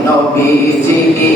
ইমান